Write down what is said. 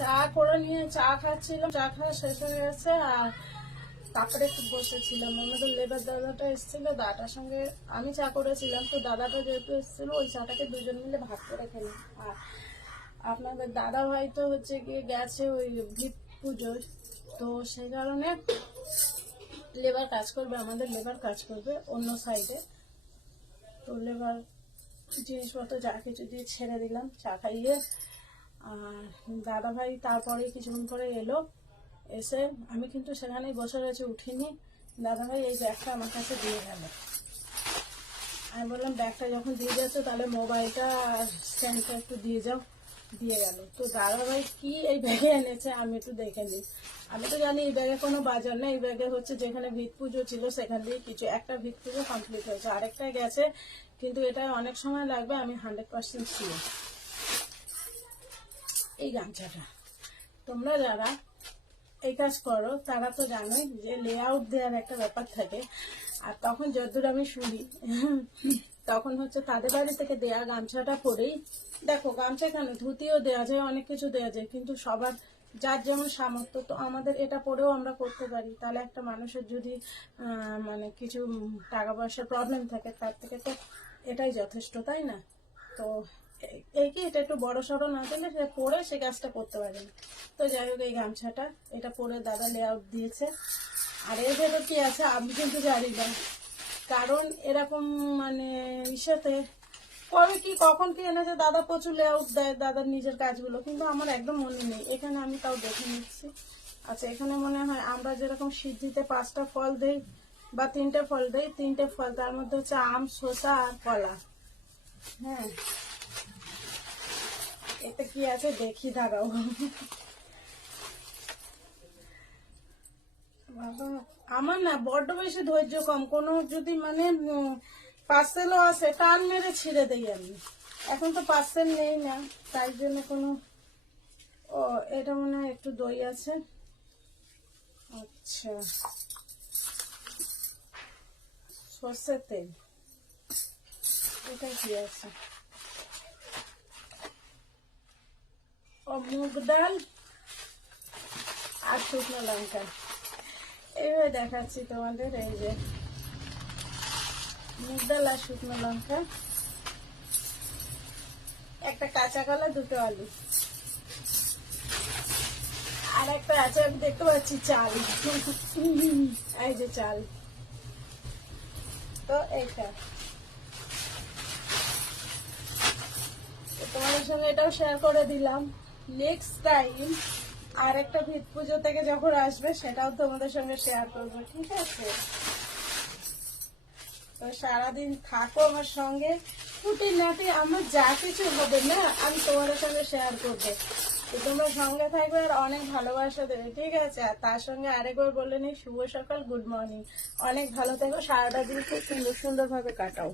চা করে নিয়ে চা খাচ্ছিলাম। চা খাওয়া শেষ হয়ে গেছে আর তারপরে একটু বসেছিলাম। আমাদের লেবার দাদাটা এসেছিল, দাদাটার সঙ্গে আমি চা করেছিলাম। তো দাদাটা যেহেতু এসেছিল, ওই চাটাকে দুজন মিলে ভাগ করে খেলাম। আর আপনাদের দাদা ভাই তো হচ্ছে গিয়ে গেছে ওই ভিত পুজোর তো সেই কারণে লেবার কাজ করবে, আমাদের লেবার কাজ করবে অন্য সাইডে তো লেবার জিনিসপত্র যা কিছু দিয়ে ছেড়ে দিলাম, চা খাইয়ে আর দাদা ভাই তারপরে কিছুক্ষণ পরে এলো। এসে আমি কিন্তু সেখানেই বসে রয়েছে, উঠিনি। দাদা ভাই এই ব্যাগটা আমার কাছে দিয়ে গেল। আমি বললাম, ব্যাগটা যখন দিয়ে যাচ্ছে তাহলে মোবাইলটা আর স্ট্যান্ডটা একটু দিয়ে যাও। দিয়ে গেল। তো দাদা ভাই কি এই ব্যাগে এনেছে আমি একটু দেখে নিই। আমি তো জানি এই ব্যাগে কোনো বাজার নেই, এই ব্যাগে হচ্ছে যেখানে ভিত পুজো ছিল সেখান দিয়ে কিছু, একটা ভিত পুজো কমপ্লিট হয়েছে। আরেকটা গেছে, কিন্তু এটা অনেক সময় লাগবে, আমি হান্ড্রেড পার্সেন্ট শিওর এই গামছাটা। তোমরা যারা এই কাজ করো, তারা তো জানোই যে লেআউট দেওয়ার একটা ব্যাপার থাকে। আর তখন যতদূর আমি শুনি, তখন হচ্ছে তাদের বাড়ি থেকে দেয়া গামছাটা পরেই, দেখো গামছা কেন ধুতিও দেওয়া যায়, অনেক কিছু দেওয়া যায়, কিন্তু সবার যার যেমন সামর্থ্য, তো আমাদের এটা পরেও আমরা করতে পারি। তাহলে একটা মানুষের যদি মানে কিছু টাকা পয়সার প্রবলেম থাকে, তার থেকে তো এটাই যথেষ্ট, তাই না? তো এই- কি এটা একটু বড় সড়ো না দিলে সে পরে সে কাজটা করতে পারে না তো যাই হোক এই গামছাটা, এটা পরে দাদা লেআউট দিয়েছে। আর এর ভেতর কি আছে আমি কিন্তু জানি না। কারণ এরকম মানে ইসেতে কবে কি কখন কি এনেছে দাদা প্রচুর লেআউট দেয় দাদার নিজের কাজগুলো, কিন্তু আমার একদম মনে নেই। এখানে আমি তাও দেখে নিচ্ছি। আচ্ছা এখানে মনে হয় আমরা যেরকম সিদ্ধিতে পাঁচটা ফল দেই বা তিনটে ফল দেই, তিনটে ফল, তার মধ্যে হচ্ছে আম, শসা আর কলা। হ্যাঁ এতে কি আছে? দেখি, দাঁড়াও। আমার না বড্ড বেশি ধৈর্য কম। কোনো যদি মানে পার্সেলও আসে টান মেরে ছিঁড়ে দেই আমি। এখন তো পার্সেল নেই না, তাই জন্য কোনো ও, এটা মনে হয় একটু দই আছে। আচ্ছা। সর্ষের তেল। এটা কি আছে? মুগ ডাল আর শুকনো লঙ্কা। এইভাবে দেখাচ্ছি তোমাদের এই যে মুগ ডাল আর শুকনো লঙ্কা। একটা কাঁচা কলা, দুটো আলু। আর একটা আছে, আমি দেখতে পাচ্ছি চাল। এই যে চাল। তো এইটা। তোমাদের সঙ্গে এটাও শেয়ার করে দিলাম। নেক্সট টাইম আর একটা ভিত পুজো থেকে যখন আসবে, সেটাও তোমাদের সঙ্গে শেয়ার করব, ঠিক আছে? তো সারাদিন থাকো আমার সঙ্গে। খুঁটি নাটি আমার যা কিছু হবে না, আমি তোমাদের সঙ্গে শেয়ার করব। তোমরা সঙ্গে থাকবে আর অনেক ভালোবাসা দেবে, ঠিক আছে? আর তার সঙ্গে আরেকবার বলে নিই, শুভ সকাল গুড মর্নিং অনেক ভালো থেকো, সারাটা দিন খুব সুন্দর সুন্দর ভাবে কাটাও।